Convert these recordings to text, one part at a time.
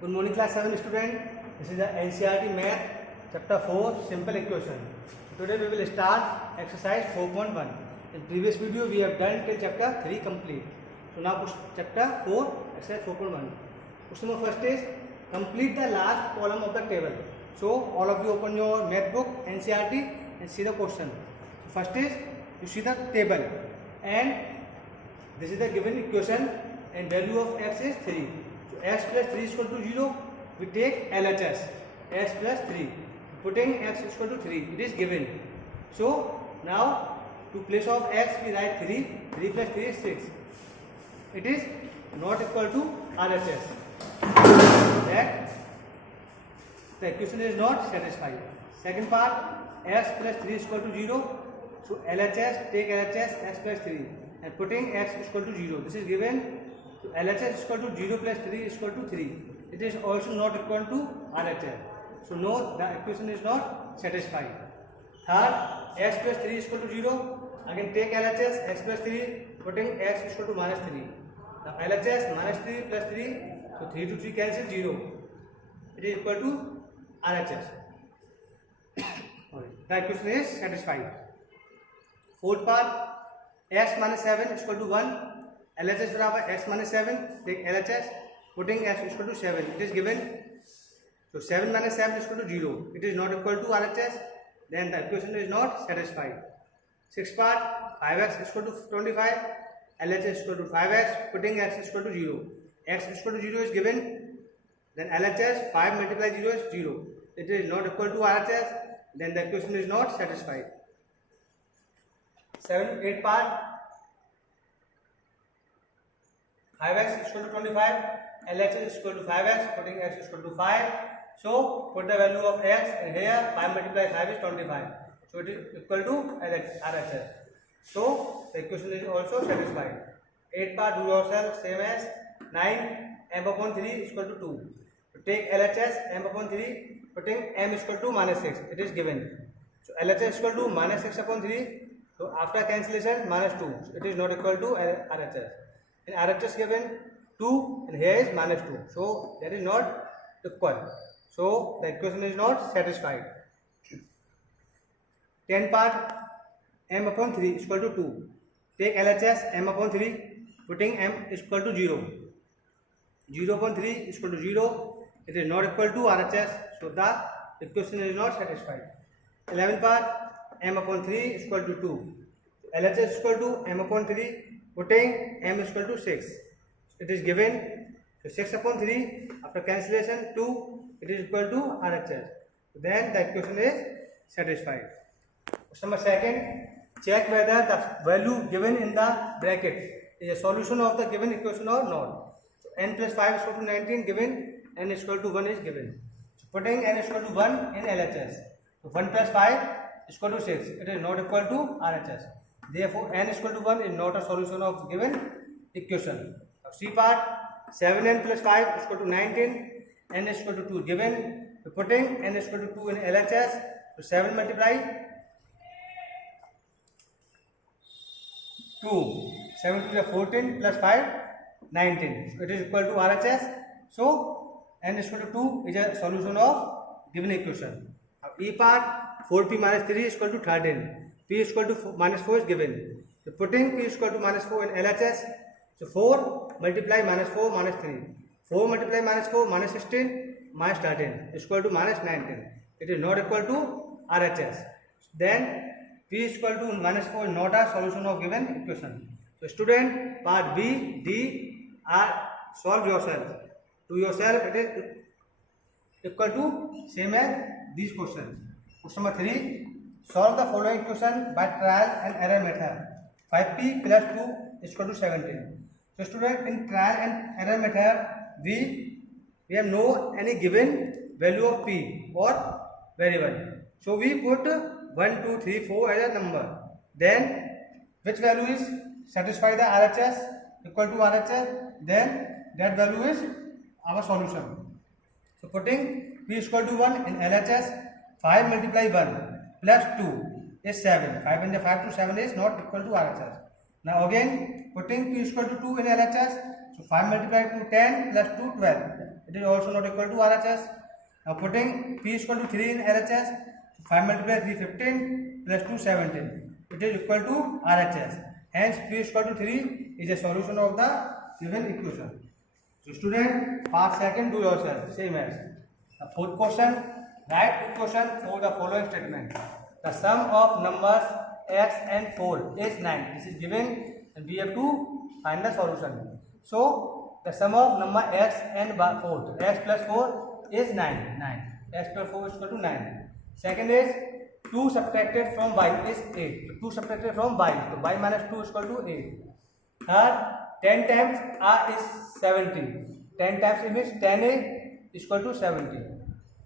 Good morning class 7 student. This is the NCERT Math chapter 4 simple equation. Today we will start exercise 4.1. In previous video we have done till chapter 3 complete. So now chapter 4 exercise 4.1. Question number first is complete the last column of the table. So all of you open your math book NCERT and see the question. So first is you see the table and this is the given equation and value of x is 3. So x plus 3 is equal to 0. We take LHS x plus 3. Putting x is equal to 3. It is given. So now to place of x we write 3. 3 plus 3 is 6. It is not equal to RHS. That the equation is not satisfied. Second part, x plus 3 is equal to 0. So LHS, take LHS x plus 3 and putting x is equal to 0. This is given. So LHS is equal to 0 plus 3 is equal to 3. It is also not equal to RHS. So no, the equation is not satisfied. Third, x plus 3 is equal to 0. Again take LHS x plus 3, putting x is equal to minus 3. Now LHS minus 3 plus 3, so 3 to 3 cancel 0. It is equal to RHS. The equation is satisfied. Fourth part, x minus 7 is equal to 1. LHS बराबर x minus 7. Take LHS, putting x is equal to 7. It is given. So 7 minus 7 is equal to 0. It is not equal to RHS. Then the equation is not satisfied. Sixth part, 5x is equal to 25. LHS is equal to 5x. Putting x is equal to 0. X is equal to 0 is given. Then LHS 5 multiplied 0 is 0. It is not equal to RHS. Then the equation is not satisfied. 8th part, 5x is equal to 25, LHS is equal to 5x, putting x is equal to 5. So put the value of x and here 5 multiplied 5 is 25. So it is equal to RHS. So the equation is also satisfied. 8th part, do yourself, same as 9, m upon 3 is equal to 2. So take LHS m upon 3, putting m is equal to minus 6. It is given. So LHS is equal to minus 6 upon 3. So after cancellation minus 2. So it is not equal to RHS. In RHS given 2 and here is minus 2. So that is not equal. So the equation is not satisfied. 10 part, m upon 3 is equal to 2. Take LHS m upon 3, putting m is equal to 0. 0 upon 3 is equal to 0. It is not equal to RHS. So the equation is not satisfied. 11 part, m upon 3 is equal to 2. LHS is equal to m upon 3, putting m is equal to 6. It is given. So 6 upon 3, after cancellation 2, it is equal to RHS. Then the equation is satisfied. Question number second, check whether the value given in the bracket is a solution of the given equation or not. So n plus 5 is equal to 19 given, n is equal to 1 is given. So putting n is equal to 1 in LHS. So 1 plus 5 is equal to 6. It is not equal to RHS. Therefore, n is equal to 1 is not a solution of given equation. Now, C part, 7n plus 5 is equal to 19. N is equal to 2 given. So putting n is equal to 2 in LHS. So 7 multiply 2. 7 to the 14 plus 5, 19. So it is equal to RHS. So n is equal to 2 is a solution of given equation. Now, E part, 4p minus 3 is equal to 13. P is equal to minus 4 is given. So putting P is equal to minus 4 in LHS. So 4 multiply minus 4 minus 3. 4 multiply minus 4 minus 16 minus 13 is equal to minus 19. It is not equal to RHS. Then P is equal to minus 4 is not a solution of given equation. So student, part B, D are solve yourself. To yourself it is equal to same as these questions. Question number 3. Solve the following equation by trial and error method. 5p plus 2 is equal to 17. So student, in trial and error method, we have no any given value of p or variable. So we put 1, 2, 3, 4 as a number. Then which value is satisfy the RHS equal to RHS? Then that value is our solution. So putting p is equal to 1 in LHS, 5 multiply 1. Plus 2 is 7. 5 and 5 to 7 is not equal to RHS. Now again putting p is equal to 2 in LHS. So 5 multiplied to 10 plus 2, 12. it is also not equal to RHS. Now putting P is equal to 3 in LHS, 5 multiplied 3 15 plus 2 17, it is equal to RHS. Hence P is equal to 3 is a solution of the given equation. So student, part second do yourself, same as the fourth question. Write equation for the following statement. The sum of numbers x and 4 is 9. This is given and we have to find the solution. So the sum of number x and 4, x plus 4 is 9. X plus 4 is equal to 9. Second is 2 subtracted from y is 8. 2 subtracted from y, so y minus 2 is equal to 8. Third, 10 times r is 70. 10 times it means 10a is equal to 70.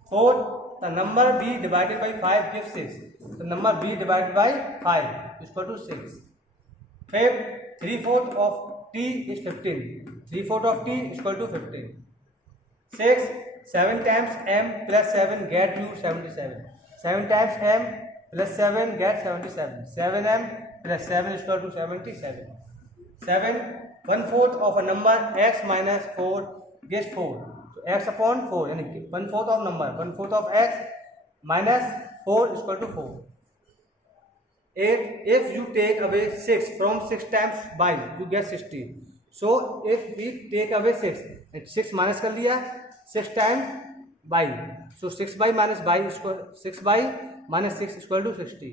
Fourth, the number b divided by 5 gives 6. The number b divided by 5 is equal to 6. Fifth, 3/4 of t is 15. 3/4 of t is equal to 15. Sixth, 7 times m plus 7 get you 77. 7 times m plus 7 get 77. 7m plus 7 is equal to 77. 7, 1/4 of a number x minus 4 gives 4. So x upon 4, yani 1/4 of number, 1/4 of x minus 4 is equal to 4. 8, if you take away 6 from 6 times by, you get 60. So if we take away 6, 6 minus कर लिया, 6 times by, so 6 by minus by is equal, 6 by minus 6 is equal to 60.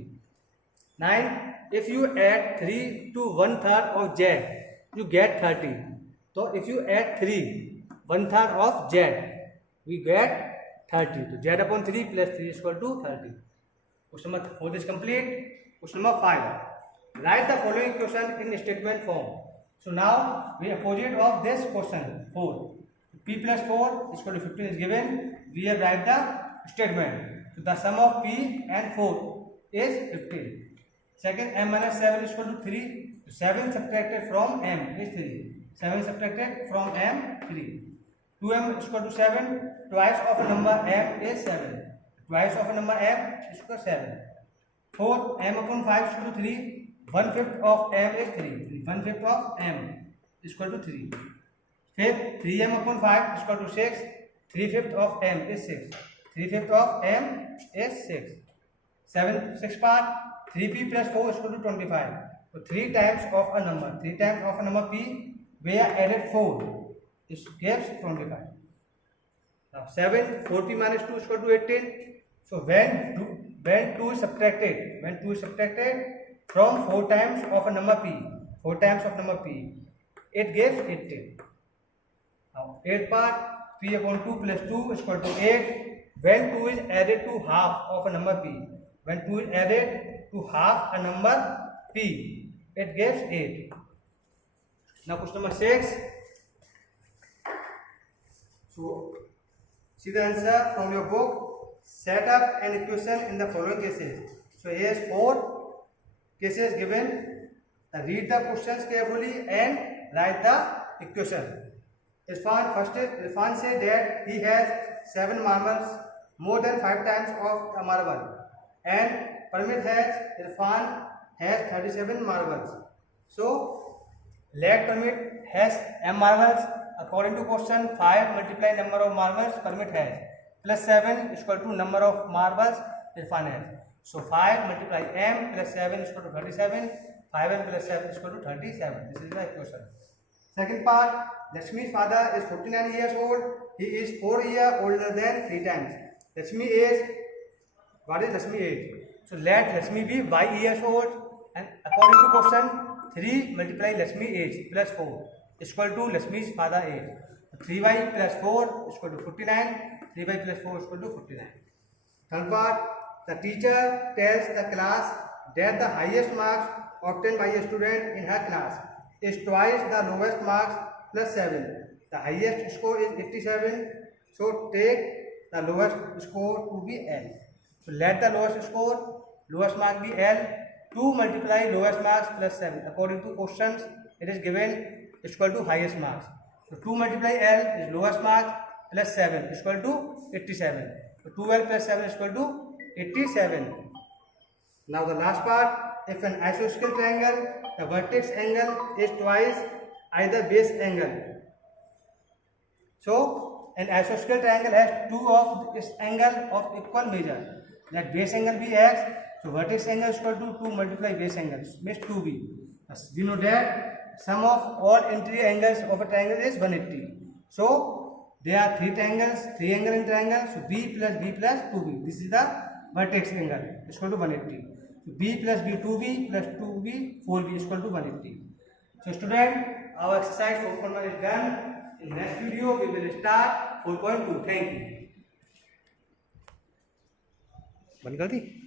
9, if you add 3 to 1/3 of z, you get 30. So if you add 3 1/3 of z, we get 30. So z upon 3 plus 3 is equal to 30. Question number 4 is complete. Question number 5. Write the following equation in statement form. So now we opposite of this question 4. P plus 4 is equal to 15 is given. We have write the statement. So the sum of P and 4 is 15. Second, m minus 7 is equal to 3. 7 subtracted from m is 3. 7 subtracted from m 3. 2m is equal to 7. Twice of a number m is 7. Twice of a number m is equal to 7. Fourth, m upon 5 is equal to 3. 1/5 of m is 3. 1/5 of m is equal to 3. Fifth, 3m upon 5 is equal to 6. 3/5 of m is 6. 3/5 of m is 6. Seventh, 6 part, 3p plus 4 is equal to 25. So 3 times of a number, 3 times of a number p, we are added 4. This gives 25. Now 7, 4p minus 2 is equal to 18. So when 2 is subtracted from 4 times of a number p, 4 times of number p, it gives 18. Now 8 part, p upon 2 plus 2 is equal to 8. When 2 is added to half of a number p, when 2 is added to half a number p, it gives 8. Now question number 6. So see the answer from your book. Set up an equation in the following cases. So here is 4 cases given. Read the questions carefully and write the equation. Irfan said that he has 7 marbles, more than 5 times of a marble, and Irfan has 37 marbles. So let Permit has m marbles. According to question, 5 multiply number of marbles Permit has plus 7 is equal to number of marbles Irfan has. So 5 multiply m plus 7 is equal to 37. 5m plus 7 is equal to 37. This is the equation. Second part, Lakshmi's father is 49 years old. He is 4 years older than 3 times. Lakshmi age, what is Lakshmi age? So let Lakshmi be y years old, and according to question, 3 multiply Lakshmi age plus 4 is equal to Lakshmi's father age. 3y plus 4 is equal to 49. 3y plus 4 is equal to 49. Third part, the teacher tells the class that the highest marks obtained by a student in her class is twice the lowest marks plus 7. The highest score is 87. So take the lowest score to be L. So let the lowest mark be L. 2 multiply lowest marks plus 7. According to questions, it is given is equal to highest marks. So 2 multiply L is lowest marks plus 7 is equal to 87. So 2L plus 7 is equal to 87. Now the last part, if an isosceles triangle, the vertex angle is twice either base angle. So an isosceles triangle has two of its angle of equal measure. That base angle be x, so vertex angle is equal to 2 multiply base angle, means 2b. Thus, we know that sum of all interior angles of a triangle is 180. So there are three triangles, three angle in triangle. So b plus 2b. This is the vertex angle is equal to 180. So b plus b 2b plus 2b 4b is equal to 180. So student, our exercise 4.1 is done. In next video we will start 4.2. Thank you. बंद कर दी।